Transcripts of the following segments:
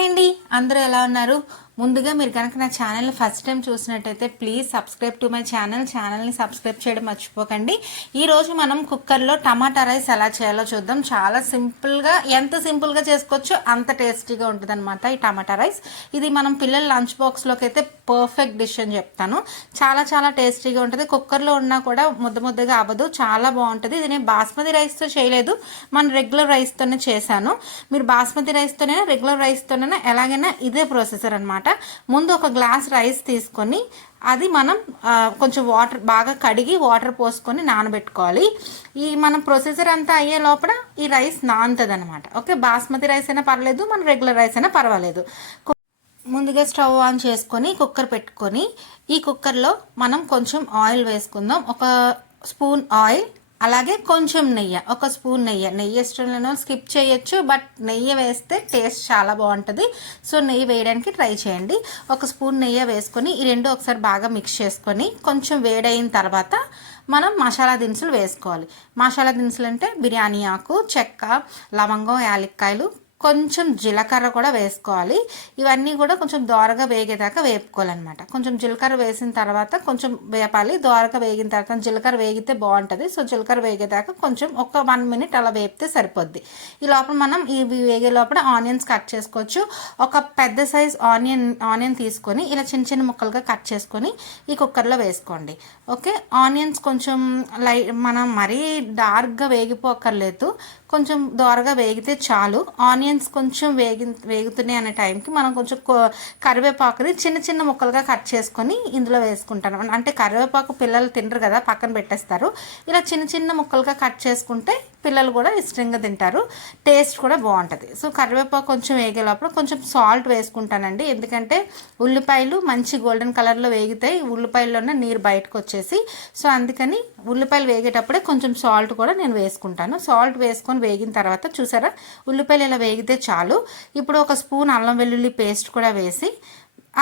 Hi అండి, అందరూ ఎలా ఉన్నారు? ముందుగా మీరు కనుక నా ఛానల్ని ఫస్ట్ టైం చూసినట్టయితే ప్లీజ్ సబ్స్క్రైబ్ టు మై ఛానల్ని సబ్స్క్రైబ్ చేయడం మర్చిపోకండి. ఈరోజు మనం కుక్కర్లో టమాటా రైస్ ఎలా చేయాలో చూద్దాం. చాలా సింపుల్గా, ఎంత సింపుల్గా చేసుకోవచ్చో అంత టేస్టీగా ఉంటుంది అనమాట ఈ టమాటా రైస్. ఇది మనం పిల్లల లంచ్ బాక్స్లోకి అయితే పర్ఫెక్ట్ డిష్ అని చెప్తాను. చాలా చాలా టేస్టీగా ఉంటుంది. కుక్కర్లో ఉన్నా కూడా ముద్దగా అవ్వదు, చాలా బాగుంటుంది. ఇది నేను బాస్మతి రైస్తో చేయలేదు, మన రెగ్యులర్ రైస్తోనే చేశాను. మీరు బాస్మతి రైస్తోనే రెగ్యులర్ రైస్తోనే ఎలాగైనా ఇదే ప్రొసెసర్ అనమాట. ముందు ఒక గ్లాస్ రైస్ తీసుకొని అది మనం కొంచెం వాటర్ బాగా కడిగి వాటర్ పోసుకొని నానబెట్టుకోవాలి. ఈ మనం ప్రొసెసర్ అంతా అయ్యే లోపల ఈ రైస్ నానుతుంది అనమాట. ఓకే, బాస్మతి రైస్ అయినా పర్లేదు, మన రెగ్యులర్ రైస్ అయినా పర్వాలేదు. ముందుగా స్టవ్ ఆన్ చేసుకొని కుక్కర్ పెట్టుకొని ఈ కుక్కర్లో మనం కొంచెం ఆయిల్ వేసుకుందాం. ఒక స్పూన్ ఆయిల్, అలాగే కొంచెం నెయ్యి, ఒక స్పూన్ నెయ్యి ఇష్టంలో స్కిప్ చేయొచ్చు, బట్ నెయ్యి వేస్తే టేస్ట్ చాలా బాగుంటుంది. సో నెయ్యి వేయడానికి ట్రై చేయండి. ఒక స్పూన్ నెయ్యి వేసుకొని ఈ రెండు ఒకసారి బాగా మిక్స్ చేసుకొని కొంచెం వేడైన తర్వాత మనం మసాలా దినుసులు వేసుకోవాలి. మసాలా దినుసులు అంటే బిర్యానీ ఆకు, చెక్క, లవంగం, యాలక్కాయలు, కొంచెం జీలకర్ర కూడా వేసుకోవాలి. ఇవన్నీ కూడా కొంచెం దోరగా వేగేదాకా వేపుకోవాలన్నమాట. కొంచెం జీలకర్ర వేసిన తర్వాత కొంచెం వేపాలి. దోరగా వేగిన తర్వాత జీలకర్ర వేగితే బాగుంటుంది. సో జీలకర్ర వేగేదాకా కొంచెం ఒక 1 మినిట్ అలా వేపితే సరిపోద్ది. ఈ లోపల మనం ఇవి వేగే లోపల ఆనియన్స్ కట్ చేసుకోవచ్చు. ఒక పెద్ద సైజ్ ఆనియన్ తీసుకొని ఇలా చిన్న చిన్న ముక్కలుగా కట్ చేసుకొని ఈ కుక్కర్లో వేసుకోండి. ఓకే, ఆనియన్స్ కొంచెం మనం మరీ డార్క్గా వేగిపోక్కర్లేదు, కొంచెం దోరగా వేగితే చాలు. ఆనియన్స్ కొంచెం వేగుతున్నాయి అనే టైంకి మనం కొంచెం కరివేపాకుని చిన్న చిన్న ముక్కలుగా కట్ చేసుకొని ఇందులో వేసుకుంటాను. అంటే కరివేపాకు పిల్లలు తినరు కదా, పక్కన పెట్టేస్తారు. ఇలా చిన్న చిన్న ముక్కలుగా కట్ చేసుకుంటే పిల్లలు కూడా ఇష్టంగా తింటారు, టేస్ట్ కూడా బాగుంటుంది. సో కరివేపాకు కొంచెం వేగే లోపల కొంచెం సాల్ట్ వేసుకుంటానండి, ఎందుకంటే ఉల్లిపాయలు మంచి గోల్డెన్ కలర్లో వేగితే ఉల్లిపాయల్లోనే నీరు బయటకు వచ్చేసి. సో అందుకని ఉల్లిపాయలు వేగేటప్పుడే కొంచెం సాల్ట్ కూడా నేను వేసుకుంటాను. సాల్ట్ వేసుకొని వేగిన తర్వాత చూసారా, ఉల్లిపాయలు ఇలా వేగితే చాలు. ఇప్పుడు ఒక స్పూన్ అల్లం వెల్లుల్లి పేస్ట్ కూడా వేసి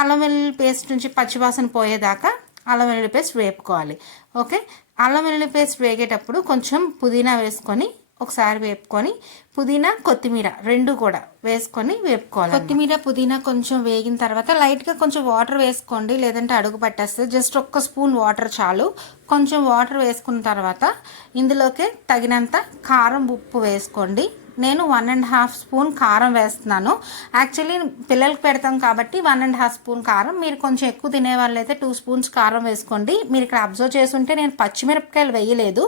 అల్లం వెల్లుల్లి పేస్ట్ నుంచి పచ్చివాసన పోయేదాకా అల్లం వెల్లుల్లి పేస్ట్ వేపుకోవాలి. ఓకే, అల్లం వెల్లుల్లి పేస్ట్ వేగేటప్పుడు కొంచెం పుదీనా వేసుకొని ఒకసారి వేపుకొని, పుదీనా కొత్తిమీర రెండు కూడా వేసుకొని వేపుకోవాలి. కొత్తిమీర పుదీనా కొంచెం వేగిన తర్వాత లైట్గా కొంచెం వాటర్ వేసుకోండి, లేదంటే అడుగు పట్టేస్తుంది. జస్ట్ ఒక్క స్పూన్ వాటర్ చాలు. కొంచెం వాటర్ వేసుకున్న తర్వాత ఇందులోకి తగినంత కారం, ఉప్పు వేసుకోండి. నేను 1.5 స్పూన్ కారం వేస్తున్నాను. యాక్చువల్లీ పిల్లలకి పెడతాం కాబట్టి 1.5 స్పూన్ కారం. మీరు కొంచెం ఎక్కువ తినే వాళ్ళు అయితే 2 స్పూన్స్ కారం వేసుకోండి. మీరు ఇక్కడ అబ్జర్వ్ చేసుంటే నేను పచ్చిమిరపకాయలు వేయలేదు.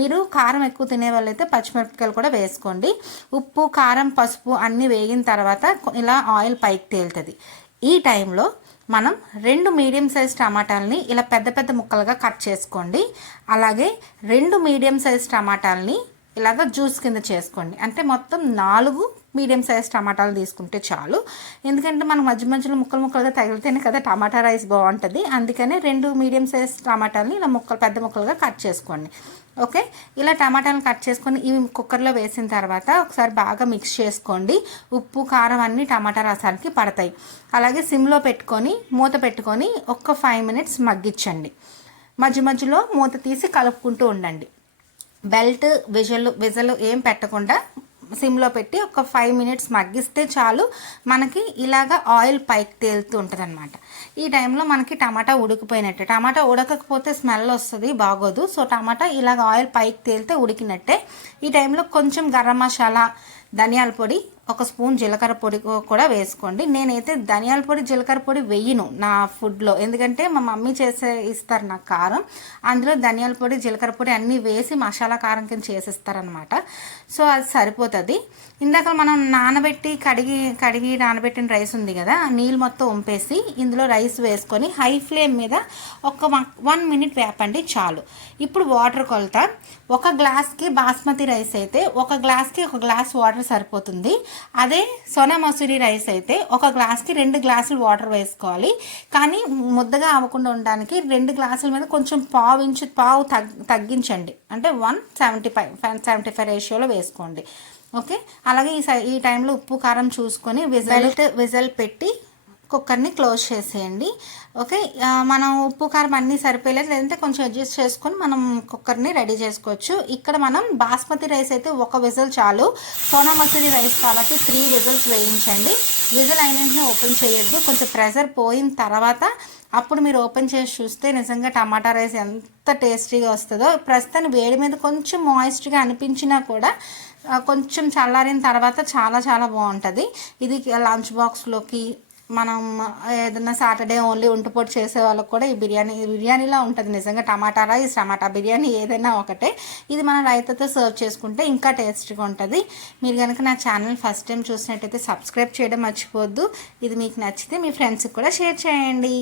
మీరు కారం ఎక్కువ తినే వాళ్ళు అయితే పచ్చిమిరపకాయలు కూడా వేసుకోండి. ఉప్పు, కారం, పసుపు అన్నీ వేగిన తర్వాత ఇలా ఆయిల్ పైకి తేలుతుంది. ఈ టైంలో మనం 2 మీడియం సైజ్ టమాటాలని ఇలా పెద్ద పెద్ద ముక్కలుగా కట్ చేసుకోండి. అలాగే 2 మీడియం సైజ్ టమాటాలని ఇలాగ జ్యూస్ కింద చేసుకోండి. అంటే మొత్తం 4 మీడియం సైజ్ టమాటాలు తీసుకుంటే చాలు. ఎందుకంటే మనం మధ్యలో ముక్కలుగా తగిలితేనే కదా టమాటా రైస్ బాగుంటుంది. అందుకనే 2 మీడియం సైజ్ టమాటాలని ఇలా పెద్ద ముక్కలుగా కట్ చేసుకోండి. ఓకే, ఇలా టమాటాలను కట్ చేసుకొని ఇవి కుక్కర్లో వేసిన తర్వాత ఒకసారి బాగా మిక్స్ చేసుకోండి. ఉప్పు, కారం అన్నీ టమాటా రసానికి పడతాయి. అలాగే సిమ్లో పెట్టుకొని మూత పెట్టుకొని ఒక 5 మినిట్స్ మగ్గించండి. మధ్యలో మూత తీసి కలుపుకుంటూ ఉండండి. బెల్ట్ విజల్ ఏం పెట్టకుండా సిమ్లో పెట్టి ఒక 5 మినిట్స్ మగ్గిస్తే చాలు. మనకి ఇలాగా ఆయిల్ పైకి తేలుతూ ఉంటుంది అనమాట. ఈ టైంలో మనకి టమాటా ఉడికిపోయినట్టే. టమాటా ఉడకకపోతే స్మెల్ వస్తుంది, బాగోదు. సో టమాటా ఇలాగ ఆయిల్ పైకి తేలితే ఉడికినట్టే. ఈ టైంలో కొంచెం గరం మసాలా, ధనియాల పొడి, ఒక స్పూన్ జీలకర్ర పొడి కూడా వేసుకోండి. నేనైతే ధనియాల పొడి, జీలకర్ర పొడి వేయను నా ఫుడ్లో, ఎందుకంటే మా మమ్మీ ఇస్తారు నాకు కారం. అందులో ధనియాల పొడి, జీలకర్ర పొడి అన్నీ వేసి మసాలా కారం కింద చేసిస్తారనమాట. సో అది సరిపోతుంది. ఇందాక మనం కడిగి నానబెట్టిన రైస్ ఉంది కదా, నీళ్ళు మొత్తం వంపేసి ఇందులో రైస్ వేసుకొని హై ఫ్లేమ్ మీద ఒక 1 మినిట్ వేపండి చాలు. ఇప్పుడు వాటర్ కొలత, ఒక గ్లాస్కి బాస్మతి రైస్ అయితే ఒక గ్లాస్కి 1 గ్లాస్ వాటర్ సరిపోతుంది. అదే సోనా మసూరి రైస్ అయితే ఒక గ్లాస్కి 2 గ్లాసులు వాటర్ వేసుకోవాలి. కానీ ముద్దగా అవ్వకుండా ఉండడానికి 2 గ్లాసుల మీద కొంచెం పావు తగ్గించండి. అంటే 1:75 రేషియోలో వేసుకోండి. ఓకే, అలాగే ఈ టైంలో ఉప్పు, కారం చూసుకొని విజల్ పెట్టి కుక్కర్ని క్లోజ్ చేసేయండి. ఓకే, మనం ఉప్పు కారం అన్నీ సరిపోయలేదు, లేదంటే కొంచెం అడ్జస్ట్ చేసుకొని మనం కుక్కర్ని రెడీ చేసుకోవచ్చు. ఇక్కడ మనం బాస్మతి రైస్ అయితే 1 విజిల్ చాలు, సోనా మసూరి రైస్ కాబట్టి 3 విజిల్స్ వేయించండి. విజిల్ అయిన వెంటనే ఓపెన్ చేయొద్దు, కొంచెం ప్రెషర్ పోయిన తర్వాత అప్పుడు మీరు ఓపెన్ చేసి చూస్తే నిజంగా టమాటా రైస్ ఎంత టేస్టీగా వస్తుందో. ప్రస్తుతానికి వేడి మీద కొంచెం మాయిస్ట్గా అనిపించినా కూడా కొంచెం చల్లారిన తర్వాత చాలా చాలా బాగుంటుంది. ఇది లంచ్ బాక్స్లోకి, మనం ఏదైనా సాటర్డే ఓన్లీ ఒంటిపూట చేసే వాళ్ళకి కూడా ఈ బిర్యానీలా ఉంటుంది నిజంగా. టమాటా రైస్, టమాటా బిర్యానీ ఏదైనా ఒకటే. ఇది మనం రైతాతో సర్వ్ చేసుకుంటే ఇంకా టేస్టీగా ఉంటుంది. మీరు కనుక నా ఛానల్ ఫస్ట్ టైం చూసినట్టయితే సబ్స్క్రైబ్ చేయడం మర్చిపోవద్దు. ఇది మీకు నచ్చితే మీ ఫ్రెండ్స్కి కూడా షేర్ చేయండి.